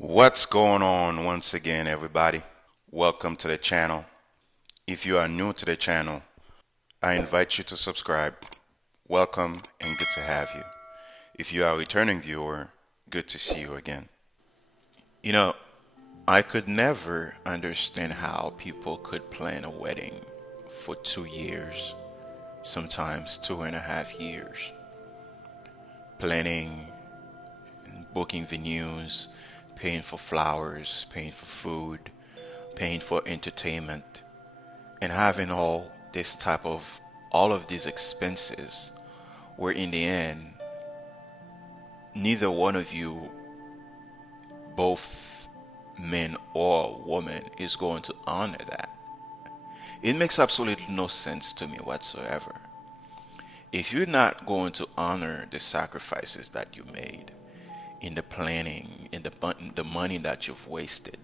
What's going on once again, everybody? Welcome to the channel. If you are new to the channel, I invite you to subscribe. Welcome and good to have you. If you are a returning viewer, good to see you again. You know, I could never understand how people could plan a wedding for 2 years, sometimes 2.5 years. Planning, booking venues, paying for flowers, paying for food, paying for entertainment, and having all of these expenses where in the end neither one of you, both men or woman, is going to honor that. It makes absolutely no sense to me whatsoever. If you're not going to honor the sacrifices that you made in the planning, in the money that you've wasted,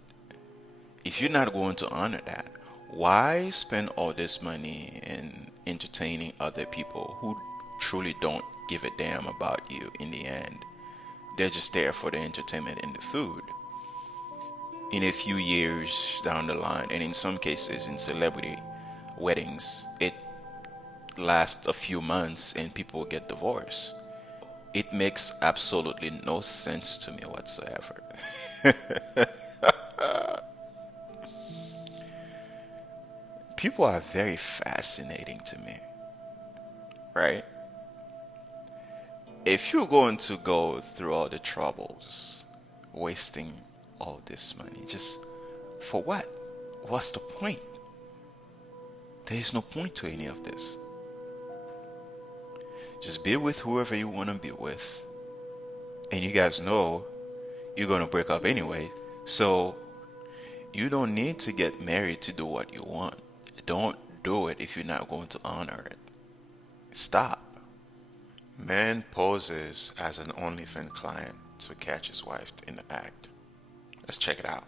if you're not going to honor that, why spend all this money in entertaining other people who truly don't give a damn about you in the end? They're just there for the entertainment and the food. In a few years down the line, and in some cases in celebrity weddings, it lasts a few months and people get divorced. It makes absolutely no sense to me whatsoever. People are very fascinating to me, right? If you're going to go through all the troubles, wasting all this money, just for what? What's the point? There is no point to any of this. Just be with whoever you want to be with. And you guys know you're going to break up anyway. So you don't need to get married to do what you want. Don't do it if you're not going to honor it. Stop. Man poses as an OnlyFans client to catch his wife in the act. Let's check it out.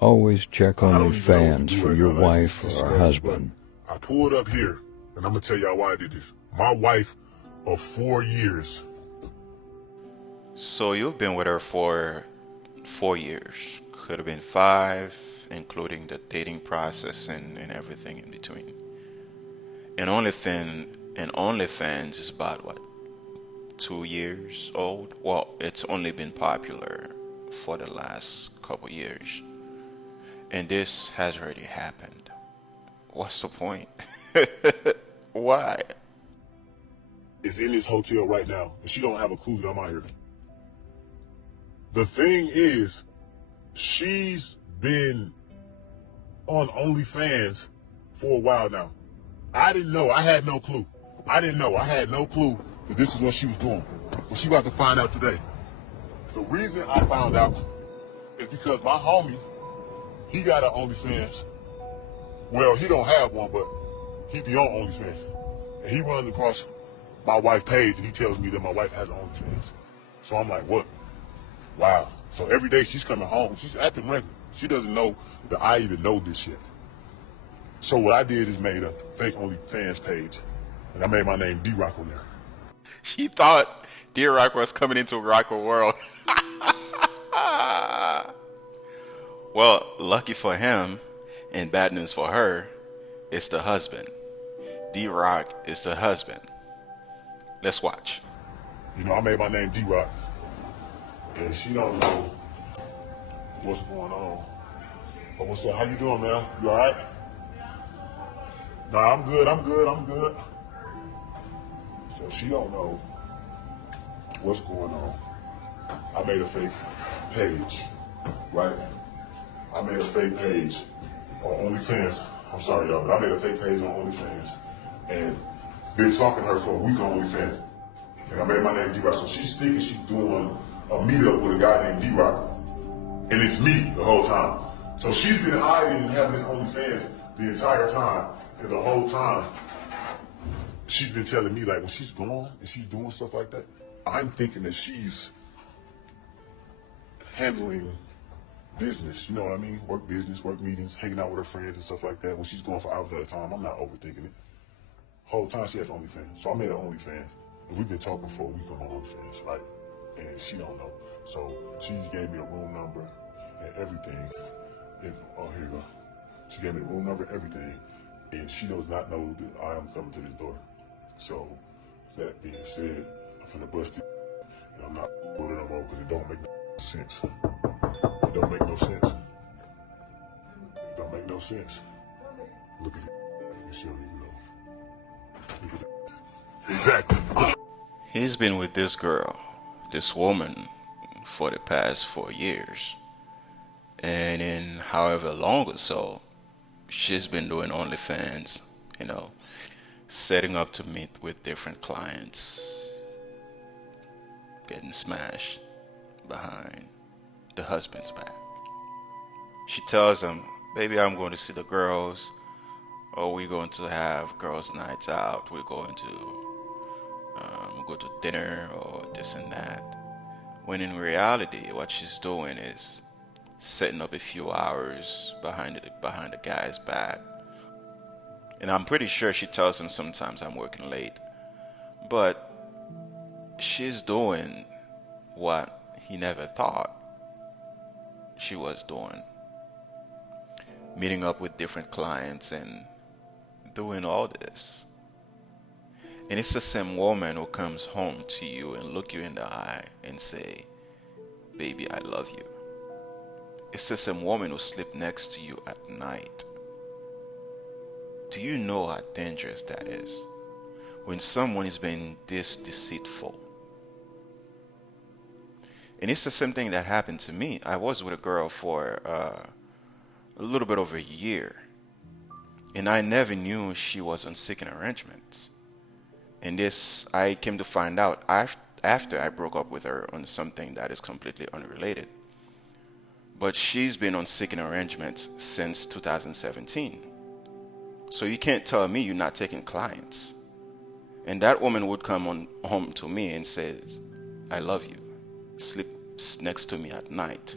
Always check I don't even know what OnlyFans to do for right your now, like, wife this or stuff, husband. but I pulled up here, and I'm gonna tell y'all why I did this. My wife of 4 years. So you've been with her for 4 years. Could have been five, including the dating process and everything in between. And OnlyFans is about what? 2 years old? Well, it's only been popular for the last couple years. And this has already happened. What's the point? Why? Is in this hotel right now, and she don't have a clue that I'm out here. The thing is, she's been on OnlyFans for a while now. I didn't know. I had no clue. I didn't know. I had no clue that this is what she was doing. But she about to find out today. The reason I found out is because my homie, he got an OnlyFans. Well, he don't have one, but he be on OnlyFans. And he runs across my wife's page, and he tells me that my wife has OnlyFans. So I'm like, what? Wow. So every day she's coming home, she's acting regular. She doesn't know that I even know this shit. So what I did is made a fake OnlyFans page, and I made my name D-Rock on there. She thought D-Rock was coming into Rocker World. Well, lucky for him and bad news for her, it's the husband. D-Rock is the husband. Let's watch. You know, I made my name D-Rock, and she don't know what's going on. But what's up? How you doing, man? You all right? Nah, I'm good. I'm good. So she don't know what's going on. I made a fake page, right? I made a fake page on OnlyFans. I'm sorry, y'all, but I made a fake page on OnlyFans, and been talking to her for a week on OnlyFans. And I made my name D-Rock. So she's thinking she's doing a meetup with a guy named D-Rock, and it's me the whole time. So she's been hiding and having this OnlyFans the entire time, and the whole time she's been telling me, like, when she's gone and she's doing stuff like that, I'm thinking that she's handling business, you know what I mean? Work business, work meetings, hanging out with her friends and stuff like that. When she's going for hours at a time, I'm not overthinking it. Whole time she has OnlyFans. So I made her OnlyFans, and we've been talking for a week on my OnlyFans, right? and she don't know. So she gave me a room number and everything. And, oh, here you go. She gave me a room number and everything, and she does not know that I am coming to this door. So that being said, I'm finna bust it, and I'm not doing it no more because it don't make no sense. It don't make no sense. It don't make no sense. Look at it. You see, you know. Look at it. Exactly. He's been with this girl, this woman, for the past 4 years. And in however long or so, she's been doing OnlyFans, you know, setting up to meet with different clients, getting smashed behind the husband's back. She tells him, baby, I'm going to see the girls, or we're going to have girls' nights out, we're going to go to dinner, or this and that. When in reality, what she's doing is setting up a few hours behind the guy's back. And I'm pretty sure she tells him sometimes I'm working late. But she's doing what he never thought she was doing. Meeting up with different clients and doing all this. And it's the same woman who comes home to you and look you in the eye and say, baby, I love you. It's the same woman who sleeps next to you at night. Do you know how dangerous that is? When someone is being this deceitful. And it's the same thing that happened to me. I was with a girl for a little bit over a year. And I never knew she was on seeking arrangements. And this, I came to find out after I broke up with her on something that is completely unrelated. But she's been on seeking arrangements since 2017. So you can't tell me you're not taking clients. And that woman would come home to me and says, I love you. Sleep next to me at night.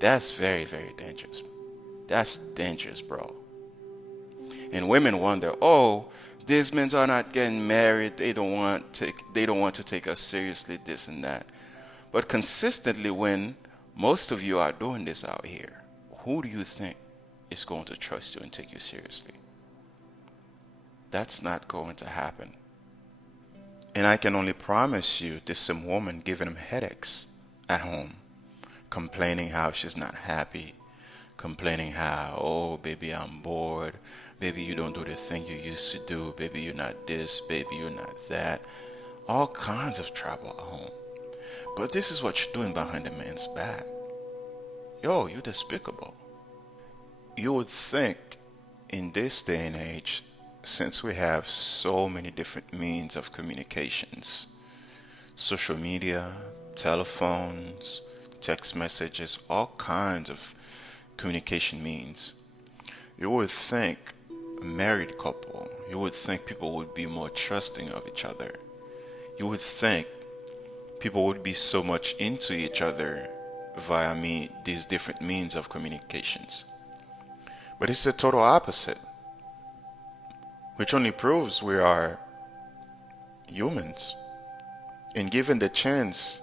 That's very, very dangerous. That's dangerous, bro. And women wonder, oh, these men are not getting married. They don't want to take us seriously, this and that. But consistently, when most of you are doing this out here, who do you think is going to trust you and take you seriously? That's not going to happen. And I can only promise you, this some woman giving him headaches at home, complaining how she's not happy, complaining how, oh, baby, I'm bored. Baby, you don't do the thing you used to do. Baby, you're not this. Baby, you're not that. All kinds of trouble at home. But this is what you're doing behind a man's back. Yo, you're despicable. You would think in this day and age, since we have so many different means of communications, social media, telephones, text messages, all kinds of communication means, you would think a married couple, you would think people would be more trusting of each other. You would think people would be so much into each other via these different means of communications. But it's the total opposite, which only proves we are humans. And given the chance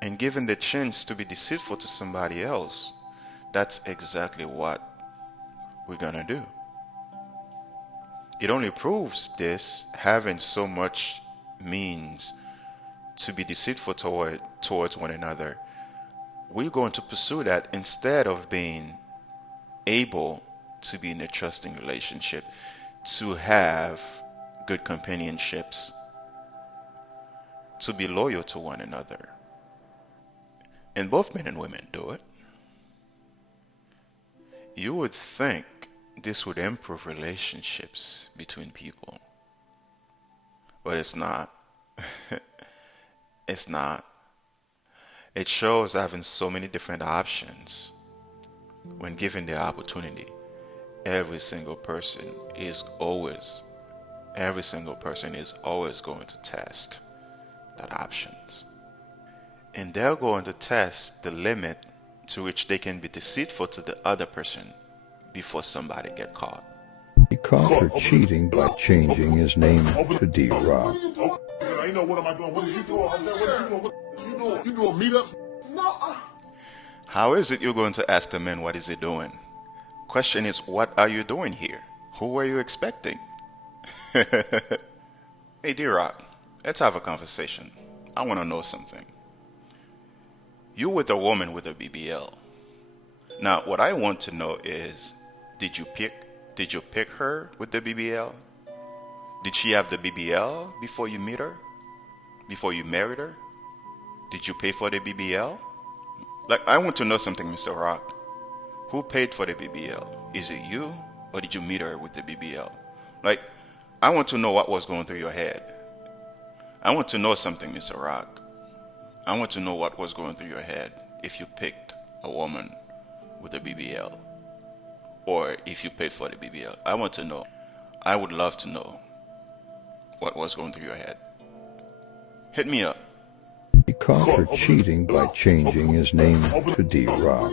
to be deceitful to somebody else, that's exactly what we're gonna do. It only proves this, having so much means to be deceitful towards one another. We're going to pursue that instead of being able to be in a trusting relationship, to have good companionships, to be loyal to one another. And both men and women do it. You would think this would improve relationships between people. But it's not. It's not. It shows having so many different options. When given the opportunity, every single person is always going to test that options. And they're going to test the limit to which they can be deceitful to the other person before somebody get caught. He caught her cheating by changing his name to D-Rock. ain't no what am I doing? What is you doing? I said, what is you doing? What is you doing? You doing meetups? No. How is it you're going to ask the man what is he doing? Question is, what are you doing here? Who were you expecting? Hey, D-Rock, let's have a conversation. I want to know something. You with a woman with a BBL. Now, what I want to know is, did you pick her with the BBL? Did she have the BBL before you meet her? Before you married her? Did you pay for the BBL? Like, I want to know something, Mr. Rock. Who paid for the BBL? Is it you, or did you meet her with the BBL? Like, I want to know what was going through your head. I want to know something, Mr. Rock. I want to know what was going through your head if you picked a woman with a BBL, or if you paid for the BBL. I want to know. I would love to know what was going through your head. Hit me up. He caught her cheating by changing his name to D-Rock.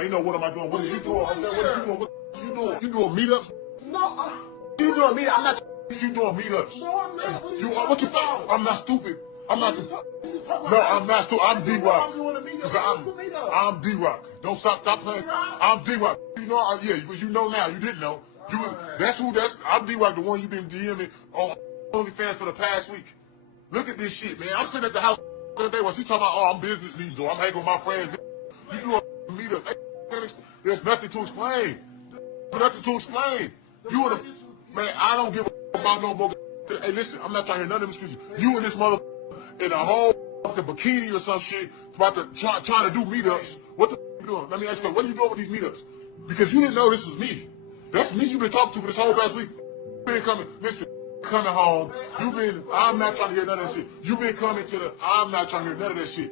Ain't no what am I doing? What is you doing? I said, what is you doing? What is you doing? You doing meetups? No. You doing meetups? I'm not. You doing meetups? No, I'm not. You what you think? I'm not stupid. I'm not. No, I'm not stupid. I'm D-Rock. I'm D-Rock. Don't stop playing. I'm D-Rock. You know, yeah, you know now. You didn't know. I'm D-Rock, the one you been DMing on OnlyFans for the past week. Look at this shit, man. I'm sitting at the house the other day while she's talking about, oh, I'm business meetings or I'm hanging with my friends. You doing meetups. There's nothing to explain. Nothing to explain. You in a, man, I don't give a about no more. Hey, listen, I'm not trying to hear none of them excuses. You and this mother in a whole fucking bikini or some shit about to trying to do meetups. What the you doing? Let me ask you, what are you doing with these meetups? Because you didn't know this was me. That's me you've been talking to for this whole past week. You've been coming, listen, coming home. I'm not trying to hear none of that shit. You've been coming I'm not trying to hear none of that shit.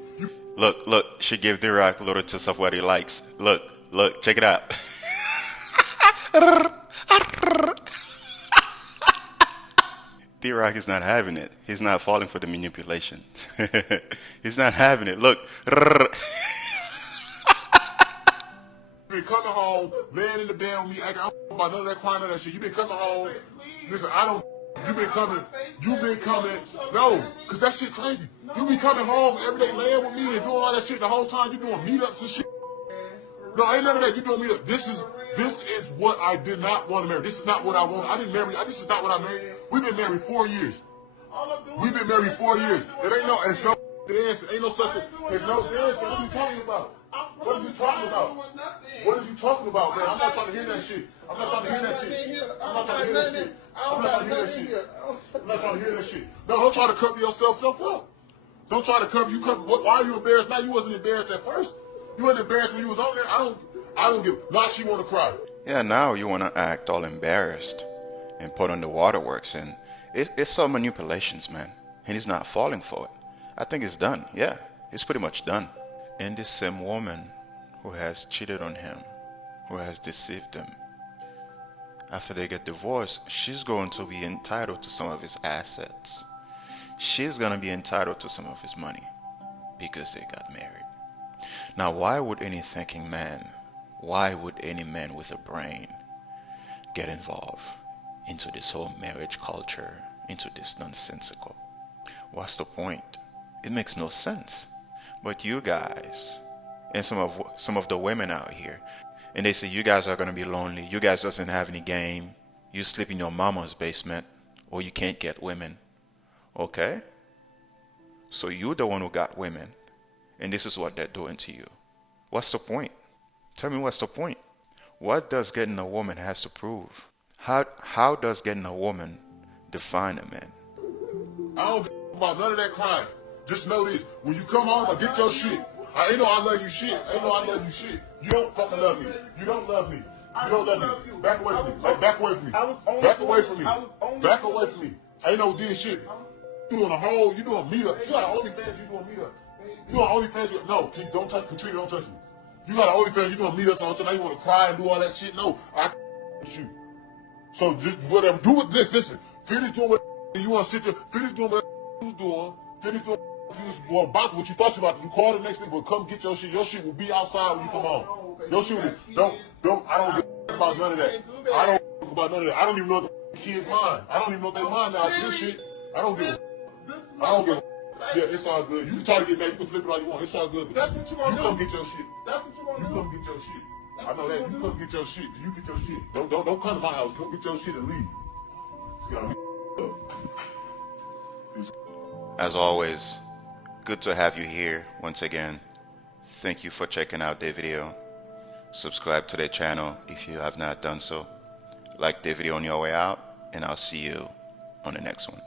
Look, she gave D-Rock a little taste of what he likes. Look, check it out. D-Rock is not having it. He's not falling for the manipulation. He's not having it. Look. You been coming home, laying in the bed with me, I don't know about none of that crying, none of that shit. You been coming home. Listen, you been coming, no, because that shit crazy. You be coming home every day laying with me and doing all that shit the whole time. You doing meetups and shit. No, ain't none of that. You doing meetups. This is what I did not want to marry. This is not what I want. I didn't marry. This is not what I married. We've been married 4 years. We've been married 4 years. It's no dance. Ain't no such thing. There's no dance. What are you talking about? What are you talking about? What are you talking about, man? I'm not trying to hear that shit. I'm not trying to hear that shit. I'm not trying to hear that shit. I'm not trying to hear that shit. I'm not trying to hear that shit. No, don't try to cover yourself up. Don't try to cover you. Why are you embarrassed now? You wasn't embarrassed at first. You wasn't embarrassed when you was on there. I don't give. Now she want to cry. Yeah, now you want to act all embarrassed and put on the waterworks, and it's some manipulations, man. And he's not falling for it. I think it's done. Yeah, it's pretty much done. And this same woman who has cheated on him, who has deceived him, after they get divorced, she's going to be entitled to some of his assets. She's going to be entitled to some of his money because they got married. Now, why would any thinking man, why would any man with a brain get involved into this whole marriage culture, into this nonsensical? What's the point? It makes no sense. But you guys, and some of the women out here, and they say you guys are going to be lonely. You guys doesn't have any game. You sleep in your mama's basement, or you can't get women. Okay? So you're the one who got women, and this is what they're doing to you. What's the point? Tell me what's the point? What does getting a woman has to prove? How does getting a woman define a man? I don't give about none of that crying. Just know this. When you come home, I get your shit. I ain't know I love you shit. I ain't know I love you shit. You don't fucking love me. You don't love me. You don't love me. Back away from me. Like, back away from me. Back away from me. Back away from me. I ain't no did shit. You doing a whole, you doing meetups. You got an OnlyFans, you doing meetups. You on OnlyFans, no, don't touch, Katrina, don't touch me. You got an OnlyFans, you doing meetups all the time. Now you want to cry and do all that shit. No, I with you. So just whatever, do it. Listen, finish doing what you want to sit there. Finish doing what you was doing. Finish doing about what you thought about. You call the next thing, but come get your shit. Your shit will be outside when you come home. Your shit will don't. I don't give about none of that. I don't give about none of that. I don't even know if the kids mine. I don't even know if they mine now. This shit, I don't give a I don't give a yeah, it's all good. You can try to get mad, you can flip it all you want. It's all good. But that's what you want to do. You come get your shit. That's what you want to do. You come get your shit. I know that. You come get your shit. You get your shit. Don't come to my house. Come get your shit and leave. As always, good to have you here once again. Thank you for checking out the video. Subscribe to the channel if you have not done so. Like the video on your way out, and I'll see you on the next one.